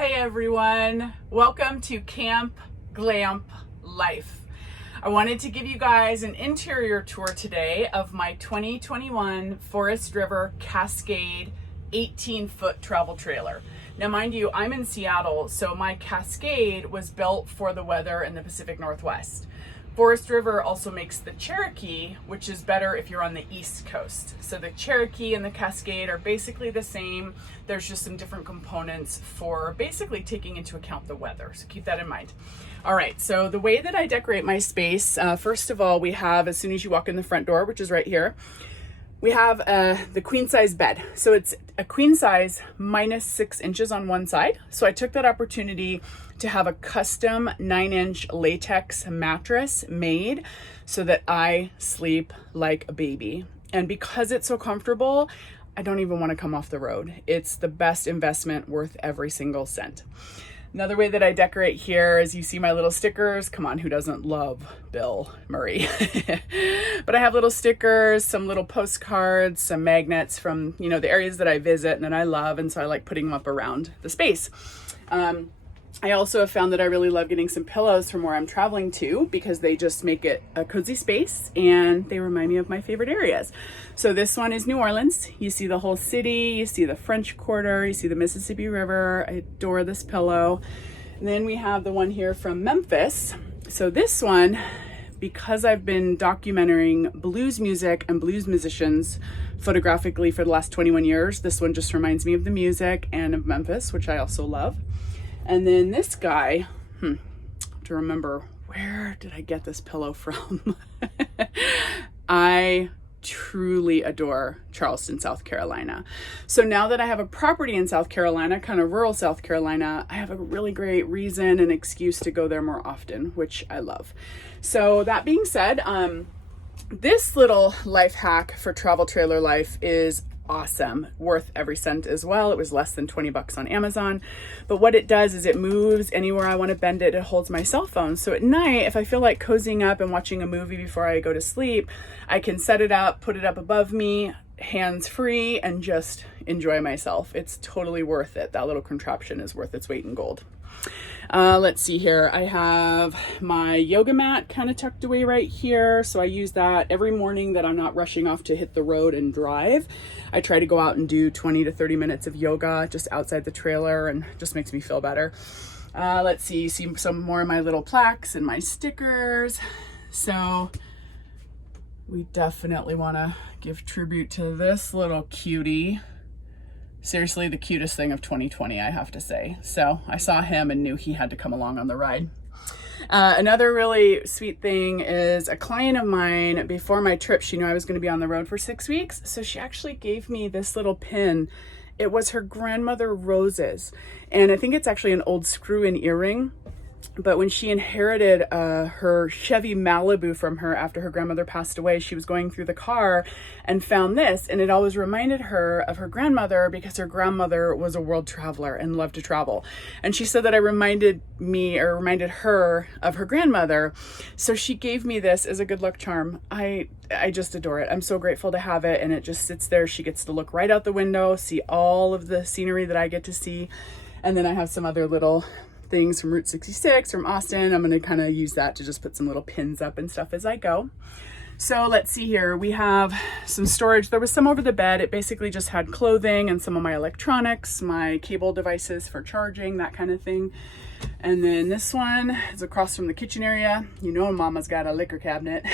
Hey everyone, welcome to Camp Glamp Life. I wanted to give you guys an interior tour today of my 2021 Forest River Cascade 18-foot travel trailer. Now mind you, I'm in Seattle, so my Cascade was built for the weather in the Pacific Northwest. Forest River also makes the Cherokee, which is better if you're on the East Coast. So the Cherokee and the Cascade are basically the same. There's just some different components for basically taking into account the weather. So keep that in mind. All right, so the way that I decorate my space, first of all, we have, as soon as you walk in the front door, which is right here, we have the queen size bed. So it's a queen size minus 6 inches on one side. So I took that opportunity to have a custom 9-inch latex mattress made so that I sleep like a baby. And because it's so comfortable, I don't even want to come off the road. It's the best investment, worth every single cent. Another way that I decorate here is you see my little stickers. Come on, who doesn't love Bill Murray? But I have little stickers, some little postcards, some magnets from, the areas that I visit and that I love. And so I like putting them up around the space. I also have found that I really love getting some pillows from where I'm traveling to because they just make it a cozy space and they remind me of my favorite areas. So this one is New Orleans. You see the whole city, you see the French Quarter, you see the Mississippi River. I adore this pillow. And then we have the one here from Memphis. So this one, because I've been documenting blues music and blues musicians photographically for the last 21 years, this one just reminds me of the music and of Memphis, which I also love. And then this guy, to remember, where did I get this pillow from? I truly adore Charleston, South Carolina. So now that I have a property in South Carolina, kind of rural South Carolina, I have a really great reason and excuse to go there more often, which I love. So that being said, this little life hack for travel trailer life is awesome, worth every cent as well. It was less than 20 bucks on Amazon. But what it does is it moves anywhere I want to bend it. It holds my cell phone. So at night, if I feel like cozying up and watching a movie before I go to sleep, I can set it up, put it up above me, hands free, and just enjoy myself. It's totally worth it. That little contraption is worth its weight in gold. Let's see here. I have my yoga mat kind of tucked away right here. So I use that every morning that I'm not rushing off to hit the road and drive. I try to go out and do 20 to 30 minutes of yoga just outside the trailer and just makes me feel better. Let's see some more of my little plaques and my stickers. So we definitely want to give tribute to this little cutie. Seriously, the cutest thing of 2020, I have to say. So I saw him and knew he had to come along on the ride. Another really sweet thing is a client of mine, before my trip, she knew I was going to be on the road for 6 weeks. So she actually gave me this little pin. It was her grandmother Rose's. And I think it's actually an old screw-in earring. But when she inherited her Chevy Malibu from her after her grandmother passed away, she was going through the car and found this. And it always reminded her of her grandmother because her grandmother was a world traveler and loved to travel. And she said that I reminded her of her grandmother. So she gave me this as a good luck charm. I just adore it. I'm so grateful to have it. And it just sits there. She gets to look right out the window, see all of the scenery that I get to see. And then I have some other little things from Route 66 from Austin. I'm going to kind of use that to just put some little pins up and stuff as I go. So let's see here. We have some storage. There was some over the bed. It basically just had clothing and some of my electronics, my cable devices for charging, that kind of thing. And then this one is across from the kitchen area. You know, Mama's got a liquor cabinet.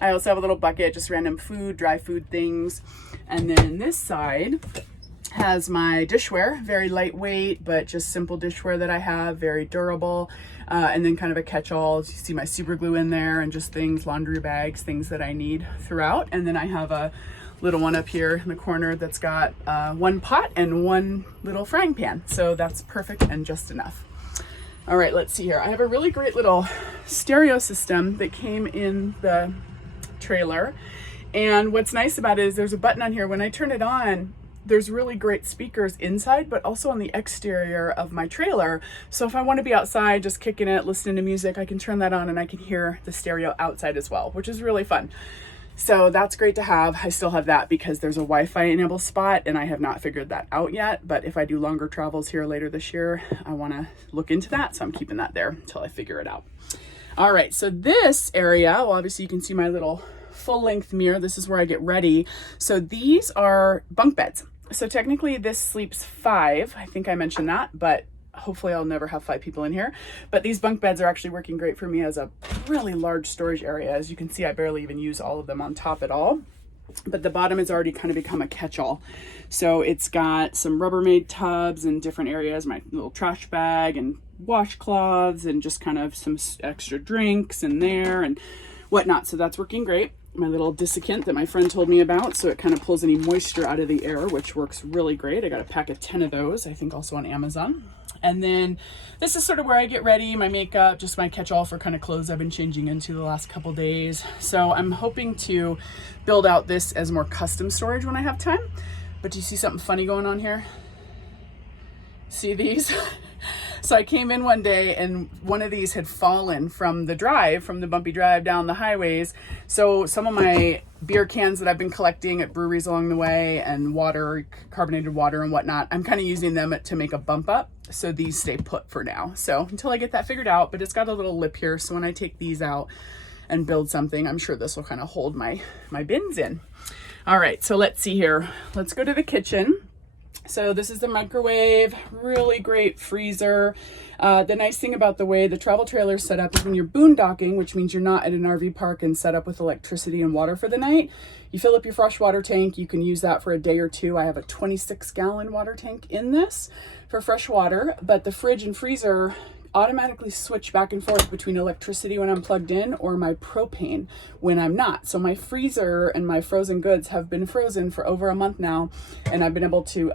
I also have a little bucket, just random food, dry food things. And then this side has my dishware, very lightweight, but just simple dishware that I have, very durable. And then kind of a catch-all. You see my super glue in there and just things, laundry bags, things that I need throughout. And then I have a little one up here in the corner that's got one pot and one little frying pan. So that's perfect and just enough. All right, let's see here. I have a really great little stereo system that came in the trailer. And what's nice about it is there's a button on here. When I turn it on, there's really great speakers inside, but also on the exterior of my trailer. So if I want to be outside just kicking it, listening to music, I can turn that on and I can hear the stereo outside as well, which is really fun. So that's great to have. I still have that because there's a Wi-Fi enabled spot and I have not figured that out yet. But if I do longer travels here later this year, I want to look into that. So I'm keeping that there until I figure it out. All right, so this area, well, obviously you can see my little full length mirror. This is where I get ready. So these are bunk beds. So technically this sleeps 5. I think I mentioned that, but hopefully I'll never have 5 people in here. But these bunk beds are actually working great for me as a really large storage area. As you can see, I barely even use all of them on top at all. But the bottom has already kind of become a catch-all. So it's got some Rubbermaid tubs in different areas, my little trash bag and washcloths and just kind of some extra drinks in there and whatnot. So that's working great. My little desiccant that my friend told me about, so it kind of pulls any moisture out of the air, which works really great. I got a pack of 10 of those, I think also on Amazon. And then this is sort of where I get ready, my makeup, just my catch-all for kind of clothes I've been changing into the last couple days. So I'm hoping to build out this as more custom storage when I have time. But do you see something funny going on here? See these? So I came in one day and one of these had fallen from the drive, from the bumpy drive down the highways. So some of my beer cans that I've been collecting at breweries along the way and water, carbonated water and whatnot, I'm kind of using them to make a bump up. So these stay put for now. So until I get that figured out, but it's got a little lip here. So when I take these out and build something, I'm sure this will kind of hold my bins in. All right, so let's see here. Let's go to the kitchen. So this is the microwave, really great freezer. The nice thing about the way the travel trailer is set up is when you're boondocking, which means you're not at an RV park and set up with electricity and water for the night, you fill up your fresh water tank. You can use that for a day or two. I have a 26-gallon water tank in this for fresh water, but the fridge and freezer automatically switch back and forth between electricity when I'm plugged in or my propane when I'm not. So my freezer and my frozen goods have been frozen for over a month now, and I've been able to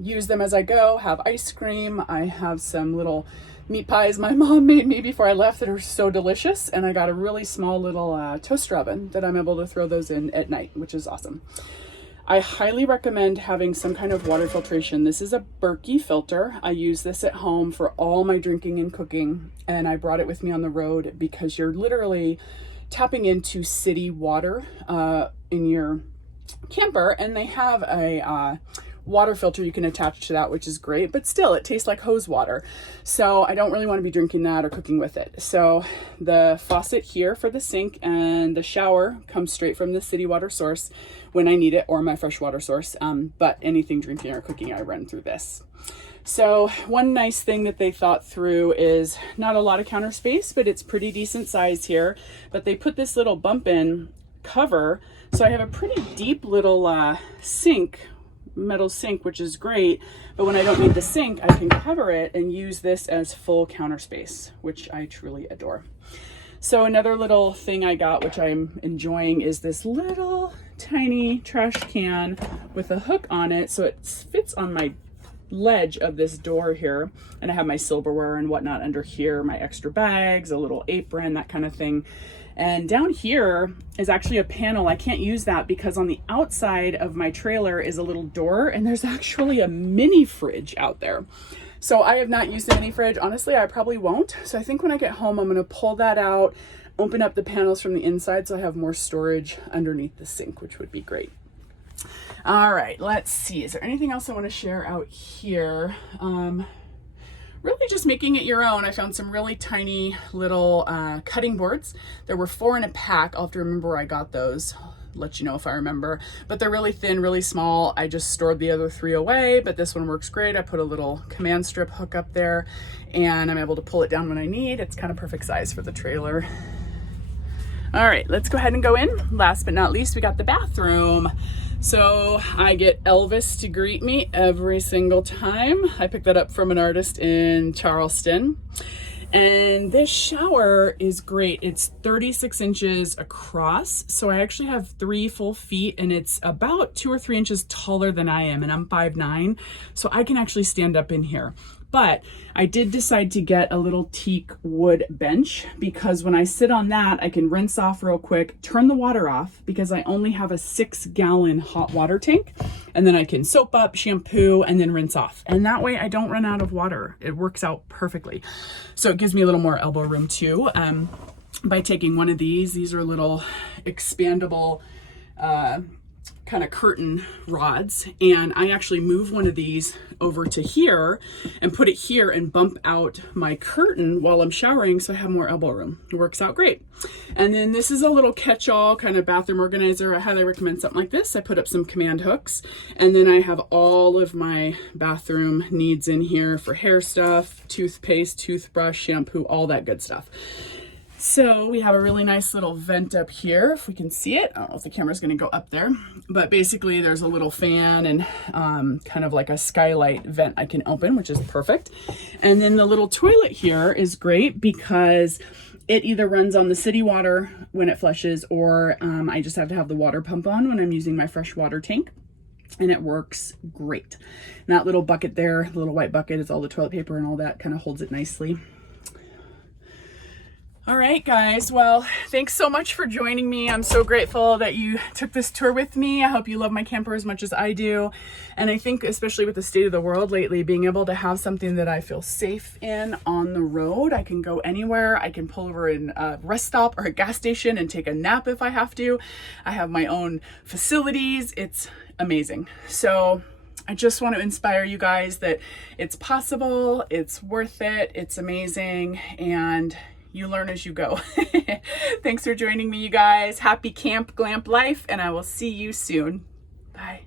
use them as I go, have ice cream. I have some little meat pies my mom made me before I left that are so delicious, and I got a really small little toaster oven that I'm able to throw those in at night, which is awesome. I highly recommend having some kind of water filtration. This is a Berkey filter. I use this at home for all my drinking and cooking, and I brought it with me on the road because you're literally tapping into city water in your camper, and they have a water filter you can attach to that, which is great, but still it tastes like hose water. So I don't really want to be drinking that or cooking with it. So the faucet here for the sink and the shower comes straight from the city water source when I need it, or my fresh water source. But anything drinking or cooking, I run through this. So one nice thing that they thought through is not a lot of counter space, but it's pretty decent size here. But they put this little bump in cover. So I have a pretty deep little sink, metal sink, which is great. But when I don't need the sink, I can cover it and use this as full counter space, which I truly adore. So another little thing I got, which I'm enjoying, is this little tiny trash can with a hook on it. So it fits on my ledge of this door here, and I have my silverware and whatnot under here, my extra bags, a little apron, that kind of thing. And down here is actually a panel. I can't use that because on the outside of my trailer is a little door, and there's actually a mini fridge out there. So I have not used the mini fridge. Honestly, I probably won't. So I think when I get home, I'm going to pull that out, open up the panels from the inside so I have more storage underneath the sink, which would be great. All right, let's see. Is there anything else I want to share out here? Really just making it your own. I found some really tiny little cutting boards. There were 4 in a pack. I'll have to remember where I got those. I'll let you know if I remember. But they're really thin, really small. I just stored the other 3 away, but this one works great. I put a little command strip hook up there, and I'm able to pull it down when I need. It's kind of perfect size for the trailer. All right, let's go ahead and go in. Last but not least, we got the bathroom. So I get Elvis to greet me every single time. I picked that up from an artist in Charleston. And this shower is great. It's 36 inches across. So I actually have 3 full feet, and it's about 2 or 3 inches taller than I am, and I'm 5'9". So I can actually stand up in here. But I did decide to get a little teak wood bench because when I sit on that, I can rinse off real quick, turn the water off because I only have a 6-gallon hot water tank, and then I can soap up, shampoo, and then rinse off. And that way I don't run out of water. It works out perfectly. So it gives me a little more elbow room too. by taking one of these. These are little expandable kind of curtain rods, and I actually move one of these over to here and put it here and bump out my curtain while I'm showering so I have more elbow room. It works out great. And then this is a little catch-all kind of bathroom organizer. I highly recommend something like this. I put up some command hooks, and then I have all of my bathroom needs in here for hair stuff, toothpaste, toothbrush, shampoo, all that good stuff. So we have a really nice little vent up here, if we can see it. I don't know if the camera's gonna go up there, but basically there's a little fan and kind of like a skylight vent I can open, which is perfect. And then the little toilet here is great because it either runs on the city water when it flushes, or I just have to have the water pump on when I'm using my fresh water tank. And it works great. And that little bucket there, the little white bucket, is all the toilet paper and all that, kind of holds it nicely. All right, guys. Well, thanks so much for joining me. I'm so grateful that you took this tour with me. I hope you love my camper as much as I do. And I think, especially with the state of the world lately, being able to have something that I feel safe in on the road. I can go anywhere. I can pull over in a rest stop or a gas station and take a nap if I have to. I have my own facilities. It's amazing. So I just want to inspire you guys that it's possible, it's worth it, it's amazing, and you learn as you go. Thanks for joining me, you guys. Happy Camp Glamp Life, and I will see you soon. Bye.